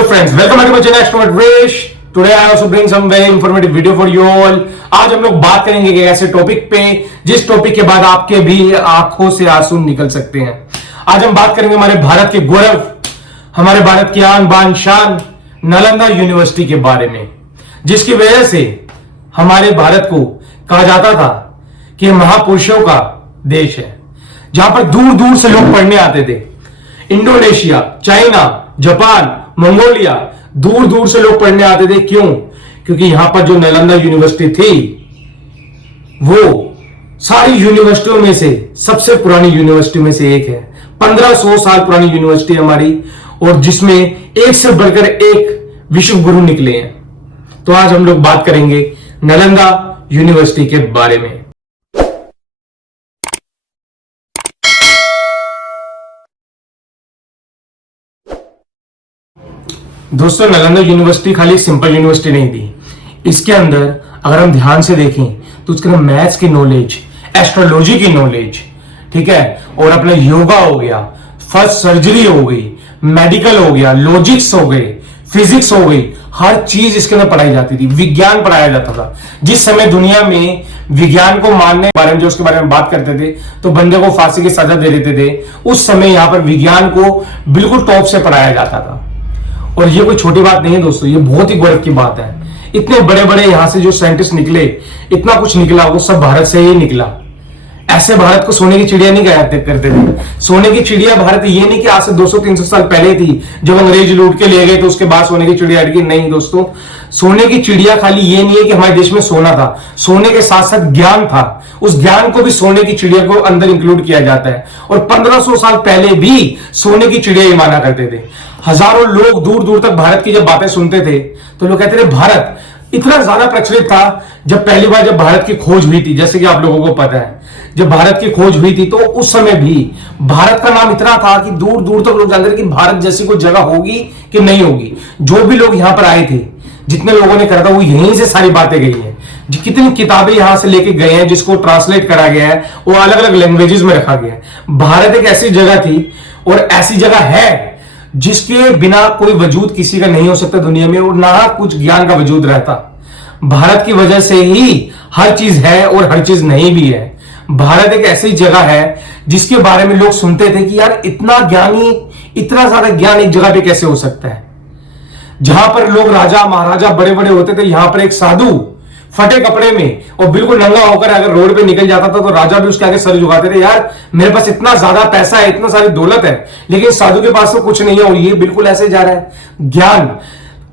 Hello friends, welcome back to my channel Extrovert Vish. Today I also bring some very informative video for you all. आज हम लोग बात करेंगे एक ऐसे टॉपिक पे जिस टॉपिक के बाद आपके भी आंखों से आंसू निकल सकते हैं। आज हम बात करेंगे हमारे भारत के गौरव, हमारे भारत की आन बान शान नालंदा यूनिवर्सिटी के बारे में, जिसकी वजह से हमारे भारत को कहा जाता था कि यह महापुरुषों का देश है, जहां पर दूर दूर से लोग पढ़ने आते थे। इंडोनेशिया, चाइना, जापान, मंगोलिया, दूर दूर से लोग पढ़ने आते थे। क्यों? क्योंकि यहां पर जो नालंदा यूनिवर्सिटी थी वो सारी यूनिवर्सिटियों में से सबसे पुरानी यूनिवर्सिटी में से एक है। 1500 साल पुरानी यूनिवर्सिटी हमारी, और जिसमें एक से बढ़कर एक विश्व गुरु निकले हैं। तो आज हम लोग बात करेंगे नालंदा यूनिवर्सिटी के बारे में। दोस्तों, नालंदा यूनिवर्सिटी खाली सिंपल यूनिवर्सिटी नहीं थी। इसके अंदर अगर हम ध्यान से देखें तो उसके अंदर मैथ्स की नॉलेज, एस्ट्रोलॉजी की नॉलेज, ठीक है, और अपना योगा हो गया, फर्स्ट सर्जरी हो गई, मेडिकल हो गया, लॉजिक्स हो गए, फिजिक्स हो गई, हर चीज इसके अंदर पढ़ाई जाती थी। विज्ञान पढ़ाया जाता था। जिस समय दुनिया में विज्ञान को मानने के बारे में, जो उसके बारे में बात करते थे तो बंदे को फांसी की सजा दे देते थे, उस समय यहां पर विज्ञान को बिल्कुल टॉप से पढ़ाया जाता था। और ये कोई छोटी बात नहीं है दोस्तों, ये बहुत ही गौरव की बात है। इतने बड़े बड़े यहां से जो साइंटिस्ट निकले, इतना कुछ निकला, वो सब भारत से ही निकला। ऐसे भारत को सोने की चिड़िया नहीं करते थे। सोने की चिड़िया भारत ये नहीं कि आज से 200-300 साल पहले थी, जब अंग्रेज लूट के ले गए तो उसके बाद सोने की चिड़िया अटकी। नहीं दोस्तों, सोने की चिड़िया खाली ये नहीं है कि हमारे देश में सोना था, सोने के साथ साथ ज्ञान था। उस ज्ञान को भी सोने की चिड़िया को अंदर इंक्लूड किया जाता है। और 1500 साल पहले भी सोने की चिड़िया ही माना करते थे। हजारों लोग दूर दूर तक भारत की जब बातें सुनते थे तो लोग कहते थे भारत इतना ज्यादा प्रचलित था। जब पहली बार जब भारत की खोज हुई थी, जैसे कि आप लोगों को पता है, जब भारत की खोज हुई थी तो उस समय भी भारत का नाम इतना था कि दूर दूर तक लोग जानते थे कि भारत जैसी कोई जगह होगी कि नहीं होगी। जो भी लोग यहां पर आए थे, जितने लोगों ने करा था, वो यहीं से सारी बातें गई हैं। कितनी किताबें यहां से लेके गए हैं, जिसको ट्रांसलेट करा गया है, वो अलग अलग लैंग्वेजेस में रखा गया है। भारत एक ऐसी जगह थी और ऐसी जगह है जिसके बिना कोई वजूद किसी का नहीं हो सकता दुनिया में, और ना कुछ ज्ञान का वजूद रहता। भारत की वजह से ही हर चीज है और हर चीज नहीं भी है। भारत एक ऐसी जगह है जिसके बारे में लोग सुनते थे कि यार इतना ज्ञानी, इतना ज्यादा ज्ञान एक जगह पे कैसे हो सकता है। जहां पर लोग राजा महाराजा बड़े बड़े होते थे, यहां पर एक साधु फटे कपड़े में और बिल्कुल नंगा होकर अगर रोड पे निकल जाता था तो राजा भी उसके आगे सर झुकाते थे। यार मेरे पास इतना ज्यादा पैसा है, इतना सारी दौलत है, लेकिन साधु के पास तो कुछ नहीं है और ये बिल्कुल ऐसे जा रहा है। ज्ञान,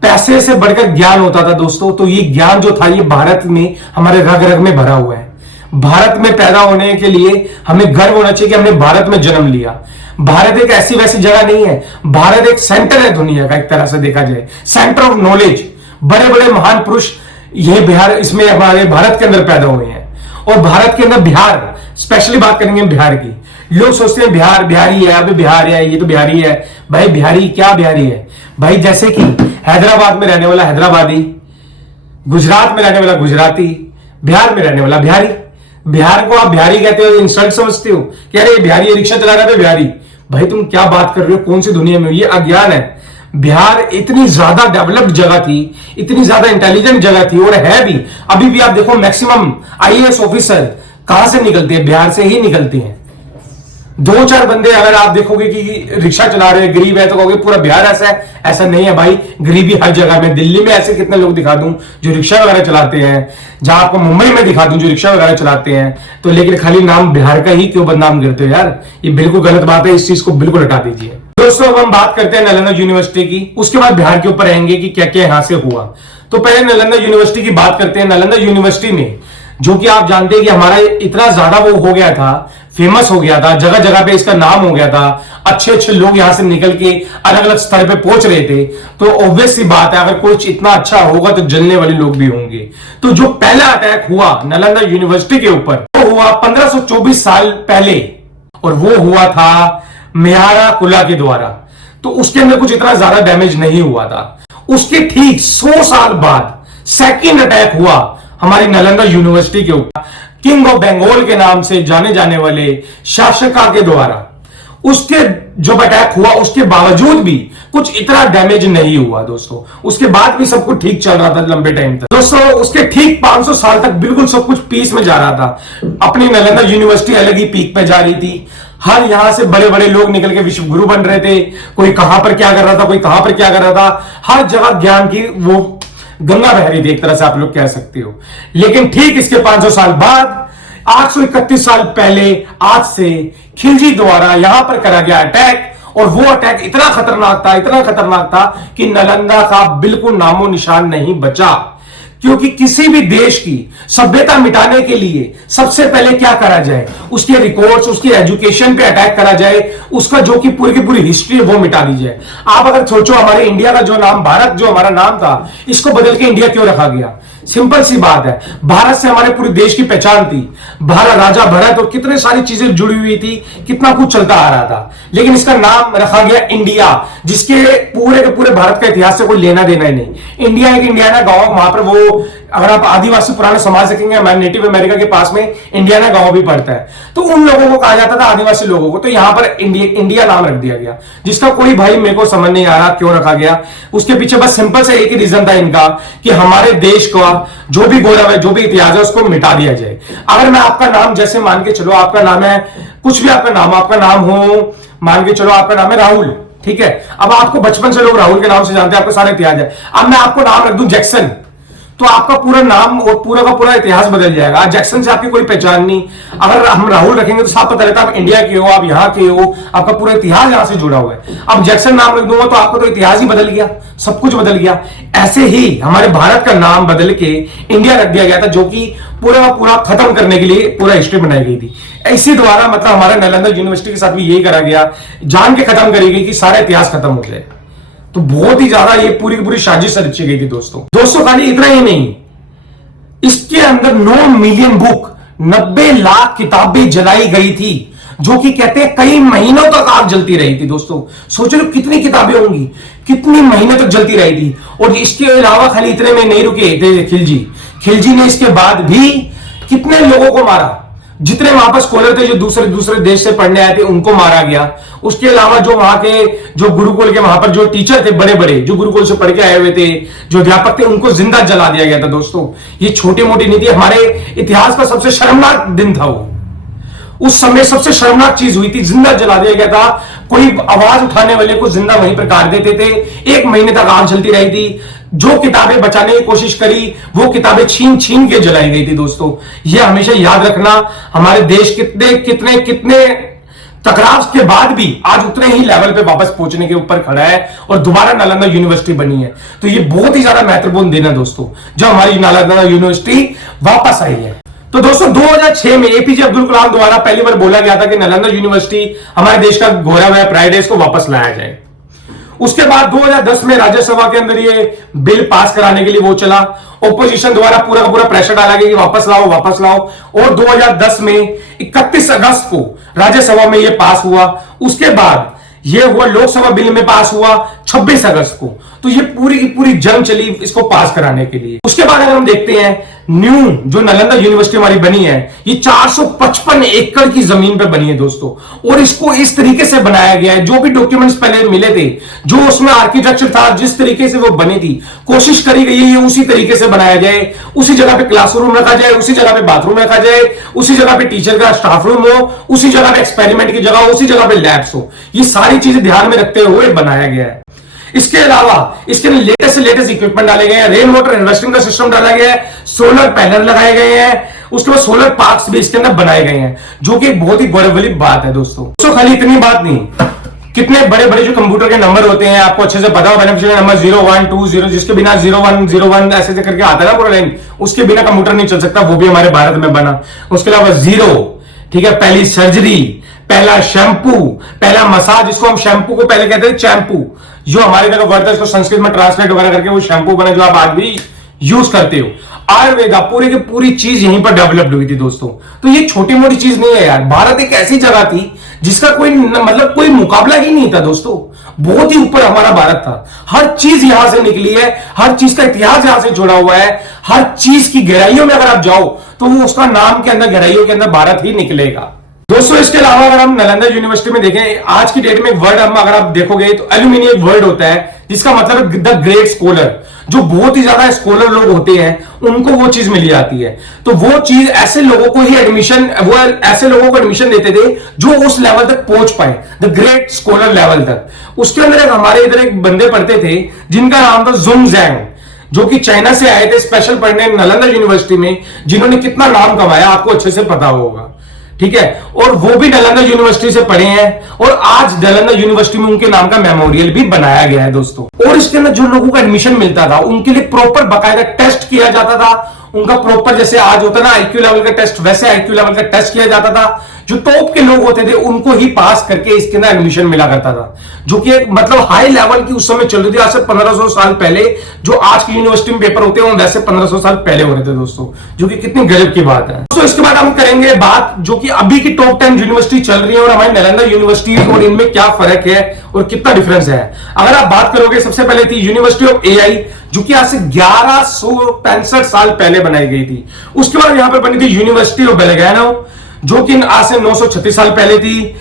पैसे से बढ़कर ज्ञान होता था दोस्तों। तो ये ज्ञान जो था, ये भारत में हमारे रग रग में भरा हुआ है। भारत में पैदा होने के लिए हमें गर्व होना चाहिए कि हमने भारत में जन्म लिया। भारत एक ऐसी वैसी जगह नहीं है। भारत एक सेंटर है दुनिया का, एक तरह से देखा जाए, सेंटर ऑफ नॉलेज। बड़े बड़े महान पुरुष ये बिहार, इसमें हमारे भारत के अंदर पैदा हुए हैं। और भारत के अंदर बिहार, स्पेशली बात करेंगे बिहार की। लोग सोचते हैं बिहार बिहारी है, अभी बिहार है, ये तो बिहारी है। भाई बिहारी क्या बिहारी है भाई? जैसे कि हैदराबाद में रहने वाला हैदराबादी, गुजरात में रहने वाला गुजराती, बिहार में रहने वाला बिहारी। बिहार को आप बिहारी कहते हो, इंसल्ट समझते हो कि अरे बिहारी रिक्शा चला रहा है बिहारी। भाई तुम क्या बात कर रहे हो? कौन सी दुनिया में? ये अज्ञान है। बिहार इतनी ज्यादा डेवलप्ड जगह थी, इतनी ज्यादा इंटेलिजेंट जगह थी, और है भी। अभी भी आप देखो मैक्सिमम आईएएस ऑफिसर कहां से निकलते हैं? बिहार से ही निकलते हैं। 2-4 बंदे अगर आप देखोगे कि रिक्शा चला रहे हैं, गरीब है, तो कहोगे पूरा बिहार ऐसा है। ऐसा नहीं है भाई, गरीबी हर जगह में। दिल्ली में ऐसे कितने लोग दिखा दूं जो रिक्शा वगैरह चलाते हैं, जहां आपको मुंबई में दिखा दूं जो रिक्शा वगैरह चलाते हैं। तो लेकिन खाली नाम बिहार का ही क्यों बदनाम करते हो यार? ये बिल्कुल गलत बात है, इस चीज को बिल्कुल हटा दीजिए। दोस्तों, अब हम बात करते हैं नालंदा यूनिवर्सिटी की, उसके बाद बिहार के ऊपर आएंगे कि क्या क्या यहां से हुआ। तो पहले नालंदा यूनिवर्सिटी की बात करते हैं। नालंदा यूनिवर्सिटी में, जो कि आप जानते हैं कि हमारा इतना ज्यादा वो हो गया था, फेमस हो गया था, जगह जगह पे इसका नाम हो गया था, अच्छे अच्छे लोग यहां से निकल के अलग अलग स्तर पे पहुंच रहे थे। तो ऑब्वियस सी बात है, अगर कुछ इतना अच्छा होगा तो जलने वाले लोग भी होंगे। तो जो पहला अटैक हुआ नालंदा यूनिवर्सिटी के ऊपर, वो हुआ 1524 साल पहले, और वो हुआ था मेहारा कुला के द्वारा। तो उसके अंदर कुछ इतना ज्यादा डैमेज नहीं हुआ था। उसके ठीक 100 साल बाद सेकंड अटैक हुआ हमारी नालंदा यूनिवर्सिटी के ऊपर, किंग ऑफ बंगाल के नाम से जाने जाने वाले शासका के द्वारा। उसके जब अटैक हुआ उसके बावजूद भी कुछ इतना डैमेज नहीं हुआ दोस्तों। उसके बाद भी सब कुछ ठीक चल रहा था लंबे टाइम तक दोस्तों। उसके ठीक 500 साल तक बिल्कुल सब कुछ पीस में जा रहा था। अपनी नालंदा यूनिवर्सिटी अलग ही पीक पे जा रही थी। हर यहां से बड़े बड़े लोग निकल के विश्व गुरु बन रहे थे। कोई कहां पर क्या कर रहा था, कोई कहां पर क्या कर रहा था। हर जगह ज्ञान की वो गंगा बह रही थी, एक तरह से आप लोग कह सकते हो। लेकिन ठीक इसके 500 साल बाद 831 साल पहले आज से खिलजी द्वारा यहां पर करा गया अटैक, और वो अटैक इतना खतरनाक था कि नालंदा का बिल्कुल नामो निशान नहीं बचा। क्योंकि किसी भी देश की सभ्यता मिटाने के लिए सबसे पहले क्या करा जाए, उसके रिकॉर्ड्स, उसके एजुकेशन पे अटैक करा जाए, उसका जो कि पूरी की पूरी हिस्ट्री है वो मिटा दी जाए। आप अगर सोचो हमारे इंडिया का जो नाम, भारत जो हमारा नाम था, इसको बदल के इंडिया क्यों रखा गया? सिंपल सी बात है, भारत से हमारे पूरे देश की पहचान थी। भारत, राजा भरत और कितने सारी चीजें जुड़ी हुई थी, कितना कुछ चलता आ रहा था। लेकिन इसका नाम रखा गया इंडिया, जिसके पूरे के पूरे भारत का इतिहास से कोई लेना देना ही नहीं। इंडिया एक इंडियाना गांव, वहां पर वो अगर आप आदिवासी पुराने समाज देखेंगे, हमारे नेटिव अमेरिका के पास में इंडियाना गांव भी पड़ता है, तो उन लोगों को कहा जाता था आदिवासी लोगों को। तो यहां पर इंडिया नाम रख दिया गया, जिसका कोई भाई मेरे को समझ नहीं आ रहा क्यों रखा गया। उसके पीछे बस सिंपल से एक ही रीजन था इनका, कि हमारे देश का जो भी गौरव है, जो भी इतिहास है, उसको मिटा दिया जाए। अगर मैं आपका नाम जैसे मान के चलो, आपका नाम है कुछ भी, आपका नाम हो, मान के चलो आपका नाम है राहुल, ठीक है। अब आपको बचपन से लोग राहुल के नाम से जानते हैं, आपको सारा इतिहास है। अब मैं आपको नाम रख दूं जैक्सन, तो आपका पूरा नाम और पूरा का पूरा इतिहास बदल जाएगा। जैक्सन से आपकी कोई पहचान नहीं। अगर हम राहुल रखेंगे तो साफ पता रहता है आप इंडिया के हो, आप यहां के हो, आपका पूरा इतिहास यहां से जुड़ा हुआ है। अब जैक्सन नाम रख दूंगा तो आपका तो इतिहास ही बदल गया, सब कुछ बदल गया। ऐसे ही हमारे भारत का नाम बदल के इंडिया रख दिया गया था, जो कि पूरा का पूरा खत्म करने के लिए पूरा हिस्ट्री बनाई गई थी। इसी द्वारा मतलब हमारे नालंदा यूनिवर्सिटी के साथ भी यही करा गया, जान के खत्म करी गई कि सारा इतिहास खत्म हो जाए। तो बहुत ही ज्यादा ये पूरी की पूरी साजिश रची गई थी दोस्तों। खाली इतना ही नहीं, इसके अंदर 9 मिलियन बुक, 90 लाख किताबें जलाई गई थी, जो कि कहते हैं कई महीनों तक आग जलती रही थी दोस्तों। सोच लो कितनी किताबें होंगी, कितनी महीनों तक जलती रही थी। और इसके अलावा खाली इतने में नहीं रुके थे खिलजी ने इसके बाद भी कितने लोगों को मारा। जितने वहां पर स्कॉलर थे जो दूसरे देश से पढ़ने आए थे, उनको मारा गया। उसके अलावा जो वहां के जो गुरुकुल के वहां पर जो टीचर थे, बड़े बड़े जो गुरुकुल से पढ़ के आए हुए थे, जो अध्यापक थे, उनको जिंदा जला दिया गया था दोस्तों। ये छोटी मोटी नहीं थी, हमारे इतिहास का सबसे शर्मनाक दिन था वो। उस समय सबसे शर्मनाक चीज हुई थी, जिंदा जला दिया गया था। कोई आवाज उठाने वाले को जिंदा वहीं पर काट देते थे। 1 महीने तक आग चलती रही थी। जो किताबें बचाने की कोशिश करी, वो किताबें छीन छीन के जलाई गई थी दोस्तों। ये हमेशा याद रखना, हमारे देश कितने टकराव के बाद भी आज उतने ही लेवल पे वापस पहुंचने के ऊपर खड़ा है और दोबारा नालंदा यूनिवर्सिटी बनी है। तो ये बहुत ही ज्यादा महत्वपूर्ण दिन है दोस्तों, जब हमारी नालंदा यूनिवर्सिटी वापस आई है। तो दोस्तों 2006 में एपीजे अब्दुल कलाम द्वारा पहली बार बोला गया था कि नालंदा यूनिवर्सिटी हमारे देश का गौरव है, प्राइड है, इसको वापस लाया जाए। उसके बाद 2010 में राज्यसभा के अंदर ये बिल पास कराने के लिए वो चला। ओपोजिशन द्वारा पूरा का पूरा प्रेशर डाला गया कि वापस लाओ। और 2010 में 31 अगस्त को राज्यसभा में ये पास हुआ। उसके बाद ये हुआ लोकसभा बिल में पास हुआ 26 अगस्त को। तो ये पूरी की पूरी जंग चली इसको पास कराने के लिए। उसके बाद अगर हम देखते हैं न्यू जो नालंदा यूनिवर्सिटी हमारी बनी है, ये 455 एकड़ की जमीन पे बनी है दोस्तों। और इसको इस तरीके से बनाया गया है, जो भी डॉक्यूमेंट्स पहले मिले थे, जो उसमें आर्किटेक्चर था, जिस तरीके से वो बनी थी, कोशिश करी गई है उसी तरीके से बनाया जाए। उसी जगह पे क्लासरूम रखा जाए, उसी जगह पे बाथरूम रखा जाए, उसी जगह पे टीचर का स्टाफ रूम हो, उसी जगह पे एक्सपेरिमेंट की जगह, उसी जगह पे लैब्स हो। ये सारी चीजें ध्यान में रखते हुए बनाया गया है। इसके अलावा इसके लेटेस्ट से लेटेस्ट इक्विपमेंट डाले गए हैं, रेन वाटर हार्वेस्टिंग का सिस्टम डाला गया है, सोलर पैनल लगाए गए हैं, उसके बाद सोलर पार्क्स भी इसके अंदर बनाए गए हैं, जो कि बहुत ही गौरव वाली बात है दोस्तों। खाली इतनी बात नहीं, कितने बड़े बड़े जो कंप्यूटर के नंबर होते हैं आपको अच्छे से पता हो, बेनिफिशियल नंबर 0120, जिसके बिना 0101 ऐसे करके आता है ना पूरा लाइन, उसके बिना कंप्यूटर नहीं चल सकता, वो भी हमारे भारत में बना। उसके अलावा 0, ठीक है, पहली सर्जरी, पहला शैम्पू, पहला मसाज, जिसको हम शैम्पू को पहले कहते थे चैम्पू, जो हमारे तरफ वर्ड है इसको संस्कृत में ट्रांसलेट वगैरह करके वो शैम्पू बना जो आप आज भी यूज करते हो। आयुर्वेदा, पूरी की पूरी चीज यहीं पर डेवलप्ड हुई थी दोस्तों। तो ये छोटी मोटी चीज नहीं है यार, भारत एक ऐसी जगह थी जिसका कोई मतलब कोई मुकाबला ही नहीं था दोस्तों। बहुत ही ऊपर हमारा भारत था। हर चीज यहां से निकली है, हर चीज का इतिहास यहां से जुड़ा हुआ है। हर चीज की गहराइयों में अगर आप जाओ तो वो उसका नाम के अंदर, गहराइयों के अंदर भारत ही निकलेगा। दोस्तों इसके अलावा अगर हम नालंदा यूनिवर्सिटी में देखें, आज की डेट में एक वर्ड हम अगर आप देखोगे तो एल्यूमिनी एक वर्ड होता है जिसका मतलब है द ग्रेट स्कॉलर। जो बहुत ही ज्यादा स्कॉलर लोग होते हैं उनको वो चीज मिली जाती है। तो वो चीज ऐसे लोगों को ही एडमिशन, वो ऐसे लोगों को एडमिशन देते थे जो उस लेवल तक पहुंच पाए, द ग्रेट स्कॉलर लेवल तक। उसके अंदर एक हमारे इधर एक बंदे पढ़ते थे जिनका नाम था जुंग जैंग, जो कि चाइना से आए थे स्पेशल पढ़ने नालंदा यूनिवर्सिटी में, जिन्होंने कितना नाम कमाया आपको अच्छे से पता होगा, ठीक है। और वो भी नालंदा यूनिवर्सिटी से पढ़े हैं और आज नालंदा यूनिवर्सिटी में उनके नाम का मेमोरियल भी बनाया गया है दोस्तों। और इसके अंदर जो लोगों को एडमिशन मिलता था उनके लिए प्रॉपर बकायदा टेस्ट किया जाता था। उनका प्रॉपर जैसे आज होता ना आईक्यू लेवल का टेस्ट, वैसे आईक्यू लेवल का टेस्ट किया जाता था। जो टॉप के लोग होते थे उनको ही पास करके इसके अंदर एडमिशन मिला करता था, जो कि एक मतलब हाई लेवल की उस समय चल रही थी। आज से 1500 साल पहले जो आज की यूनिवर्सिटी में पेपर होते हैं वैसे 1500 साल पहले हो रहे थे दोस्तों, जो कि कितनी गजब की बात है दोस्तों। इसके बाद हम करेंगे बात जो कि अभी की टॉप 10 यूनिवर्सिटी चल रही है और हमारी नालंदा यूनिवर्सिटी और इनमें क्या फर्क है और कितना डिफरेंस है। अगर आप बात करोगे, सबसे पहले थी यूनिवर्सिटी ऑफ एआई, जो कि आज से 1165 साल पहले बनाई गई थी। उसके बाद यहां पर बनी थी यूनिवर्सिटी ऑफ बेलगानो, जो कि आज से 936 साल पहले थी।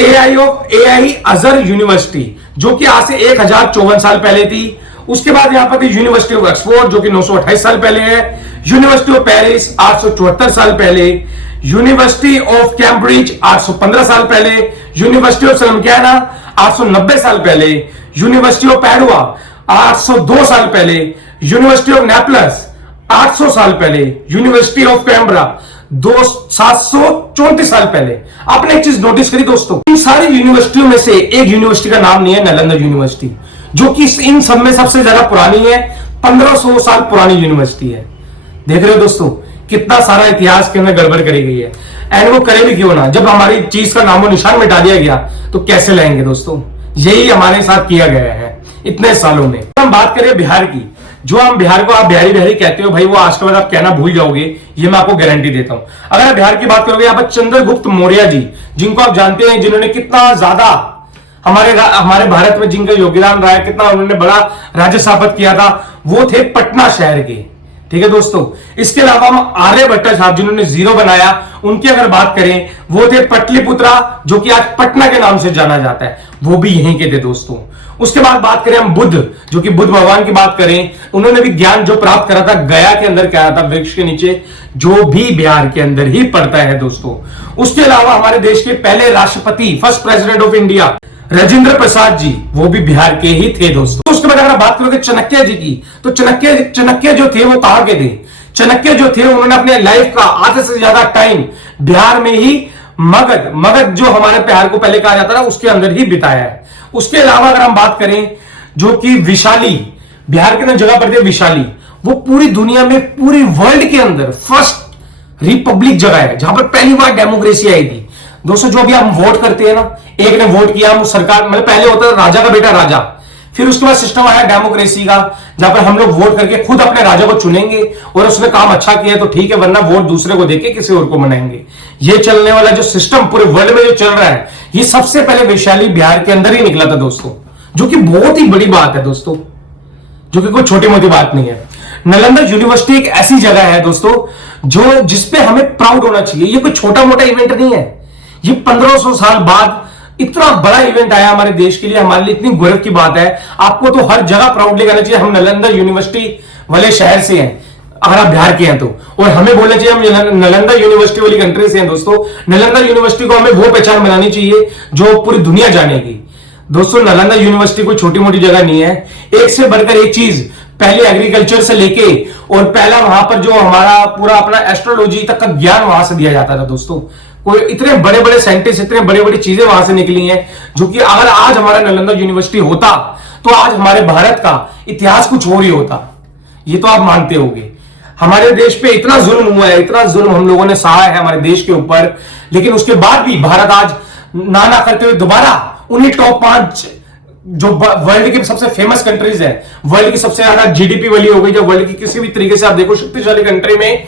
एआई अजहर यूनिवर्सिटी, जो कि आज से 1054 साल पहले थी। उसके बाद यहां पर थी यूनिवर्सिटी ऑफ ऑक्सफोर्ड, जो कि 928 साल पहले है। यूनिवर्सिटी ऑफ पेरिस 874 साल पहले। यूनिवर्सिटी ऑफ कैम्ब्रिज 815 साल पहले। यूनिवर्सिटी ऑफ सलमकैना 890 साल पहले। यूनिवर्सिटी ऑफ पैडुआ 802 साल पहले। यूनिवर्सिटी ऑफ नेपलस 800 साल पहले। यूनिवर्सिटी ऑफ कैम्ब्रा 734 साल पहले। आपने एक चीज नोटिस करी दोस्तों, इन सारी यूनिवर्सिटियों में से एक यूनिवर्सिटी का नाम नहीं है नालंदा यूनिवर्सिटी, जो कि इन सब में सबसे ज्यादा पुरानी है। 1500 साल पुरानी यूनिवर्सिटी है। देख रहे हो दोस्तों कितना सारा इतिहास के अंदर गड़बड़ करी गई है। एंड वो करे भी क्यों ना, जब हमारी चीज का नामो निशान मिटा दिया गया तो कैसे लाएंगे दोस्तों। यही हमारे साथ किया गया है इतने सालों में। हम बात करें बिहार की, जो हम बिहार को आप बिहारी बिहारी कहते हो भाई, वो आज के बाद आप कहना भूल जाओगे, ये मैं आपको गारंटी देता हूं। अगर आप बिहार की बात करोगे, यहाँ पर चंद्रगुप्त मौर्य जी, जिनको आप जानते हैं, जिन्होंने कितना ज्यादा हमारे भारत में जिनका योगदान रहा है, कितना उन्होंने बड़ा राज्य स्थापित किया था, वो थे पटना शहर के, ठीक है दोस्तों। इसके अलावा हम आर्यभट्ट साहब, जिन्होंने जीरो बनाया, उनकी अगर बात करें, वो थे पटलिपुत्रा, जो कि आज पटना के नाम से जाना जाता है, वो भी यहीं के थे दोस्तों। उसके बाद बात करें हम बुद्ध, जो कि बुद्ध भगवान की बात करें, उन्होंने भी ज्ञान जो प्राप्त करा था गया के अंदर क्या था, वृक्ष के नीचे, जो भी बिहार के अंदर ही पड़ता है दोस्तों। उसके अलावा हमारे देश के पहले राष्ट्रपति, first president of India, Rajendra Prasad ji, वो भी बिहार के ही थे दोस्तों। उसके बाद अगर बात करोगे चाणक्य जी की, तो चाणक्य जो थे वो कहां के थे। चाणक्य जो थे उन्होंने अपने लाइफ का आधे से ज्यादा टाइम बिहार में ही, मगध जो हमारे बिहार को पहले कहा जाता था उसके अंदर ही बिताया है। उसके अलावा अगर हम बात करें, जो कि विशाली, बिहार के अंदर जगह पड़ती है विशाली, वो पूरी दुनिया में, पूरी वर्ल्ड के अंदर फर्स्ट रिपब्लिक जगह है, जहां पर पहली बार डेमोक्रेसी आई थी दोस्तों। जो अभी हम वोट करते हैं ना, एक ने वोट किया, हम सरकार, मतलब पहले होता था राजा का बेटा राजा, फिर उसके बाद सिस्टम आया डेमोक्रेसी का, जहां पर हम लोग वोट करके खुद अपने राजा को चुनेंगे, और उसने काम अच्छा किया तो ठीक है, वरना वोट दूसरे को देके किसी और को मनाएंगे। ये चलने वाला जो सिस्टम पूरे वर्ल्ड में जो चल रहा है, ये सबसे पहले वैशाली बिहार के अंदर ही निकला था दोस्तों, जो कि बहुत ही बड़ी बात है दोस्तों, जो कि कोई छोटी मोटी बात नहीं है। नालंदा यूनिवर्सिटी एक ऐसी जगह है दोस्तों, जो जिसपे हमें प्राउड होना चाहिए। ये कोई छोटा मोटा इवेंट नहीं है, ये 1500 साल बाद इतना बड़ा इवेंट आया हमारे देश के लिए, हमारे लिए इतनी गौरव की बात है। आपको तो हर जगह प्राउडली कहना चाहिए हम नालंदा यूनिवर्सिटी वाले शहर से हैं, अगर आप बिहार के हैं तो, और हमें बोलना चाहिए हम नालंदा यूनिवर्सिटी वाली कंट्री से हैं दोस्तों। नालंदा यूनिवर्सिटी को हमें वो पहचान बनानी चाहिए जो पूरी दुनिया जानेगी दोस्तों। नालंदा यूनिवर्सिटी कोई छोटी मोटी जगह नहीं है, एक से बढ़कर एक चीज, पहले एग्रीकल्चर से लेके, और पहला वहां पर जो हमारा पूरा अपना एस्ट्रोलॉजी तक का ज्ञान वहां से दिया जाता था दोस्तों। कोई इतने बड़े बड़े साइंटिस्ट, इतने बड़ी बड़ी चीजें वहां से निकली हैं, जो कि अगर आज हमारा नालंदा यूनिवर्सिटी होता तो आज हमारे भारत का इतिहास कुछ और ही होता। ये तो आप मानते होंगे। हमारे देश पे इतना जुल्म हुआ है, इतना जुल्म हम लोगों ने सहा है हमारे देश के ऊपर, लेकिन उसके बाद भी भारत आज ना करते हुए दोबारा उन्हीं टॉप 5 जो वर्ल्ड की सबसे फेमस कंट्रीज है, वर्ल्ड की सबसे ज्यादा जीडीपी वाली हो गई, जो वर्ल्ड की किसी भी तरीके से आप देखो शक्तिशाली कंट्री में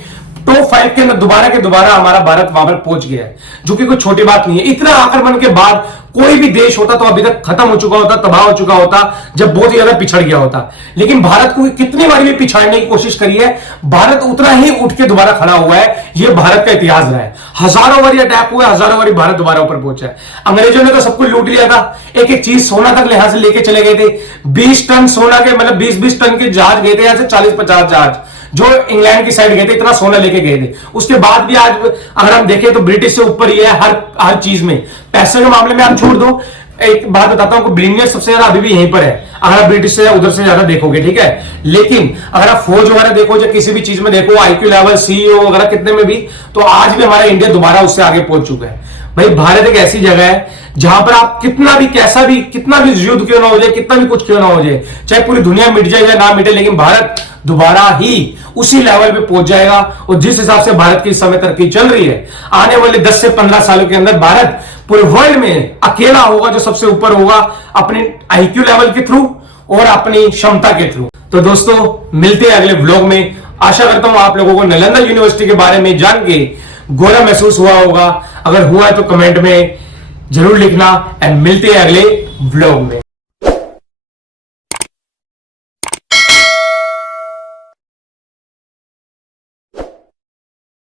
टॉप 5 के अंदर दोबारा के दोबारा हमारा भारत वहां पर पहुंच गया है, जो कि कोई छोटी बात नहीं है। इतना आक्रमण के बाद कोई भी देश होता तो अभी तक खत्म हो चुका होता, तबाह हो चुका होता, जब बहुत ही ज्यादा पिछड़ गया होता। लेकिन भारत को कितनी बार भी पिछाड़ने की कोशिश करी है, भारत उतना ही उठ के दोबारा खड़ा हुआ है। यह भारत का इतिहास रहा है। हजारों बार अटैक हुआ, हजारों बार भारत दोबारा ऊपर पहुंचा है। अंग्रेजों ने तो सब कुछ लूट लिया था, एक एक चीज सोना तक यहां से लेके चले गए थे। 20 टन सोना के, मतलब 20-20 टन के जहाज गए थे यहां से, 40-50 जहाज जो इंग्लैंड की साइड गए थे, इतना सोना लेके गए थे। उसके बाद भी आज अगर हम देखें तो ब्रिटिश से ऊपर ही है हर चीज में। पैसे के मामले में आप छोड़ दो, एक बात बताता हूं, बिलियनियर सबसे ज्यादा अभी भी यहीं पर है, अगर आप ब्रिटिश से उधर से ज्यादा देखोगे, ठीक है। लेकिन अगर आप फौज वगैरह देखो या किसी भी चीज में देखो, आईक्यू लेवल, सीईओ वगैरह कितने में भी, तो आज भी हमारा इंडिया दोबारा उससे आगे पहुंच चुका है। भाई भारत एक ऐसी जगह है जहां पर आप कितना भी कैसा भी, कितना भी युद्ध क्यों ना हो जाए, कितना भी कुछ क्यों ना हो जाए, चाहे पूरी दुनिया मिट जाए या ना मिटे, लेकिन भारत दोबारा ही उसी लेवल पे पहुंच जाएगा। और जिस हिसाब से भारत की इस समय तरक्की चल रही है, आने वाले 10 से 15 सालों के अंदर भारत पूरे वर्ल्ड में अकेला होगा जो सबसे ऊपर होगा, अपने आईक्यू लेवल के थ्रू और अपनी क्षमता के थ्रू। तो दोस्तों मिलते हैं अगले व्लॉग में। आशा करता हूं आप लोगों को नालंदा यूनिवर्सिटी के बारे में जान के गोरा महसूस हुआ होगा। अगर हुआ है तो कमेंट में जरूर लिखना, एंड मिलते हैं अगले व्लॉग में।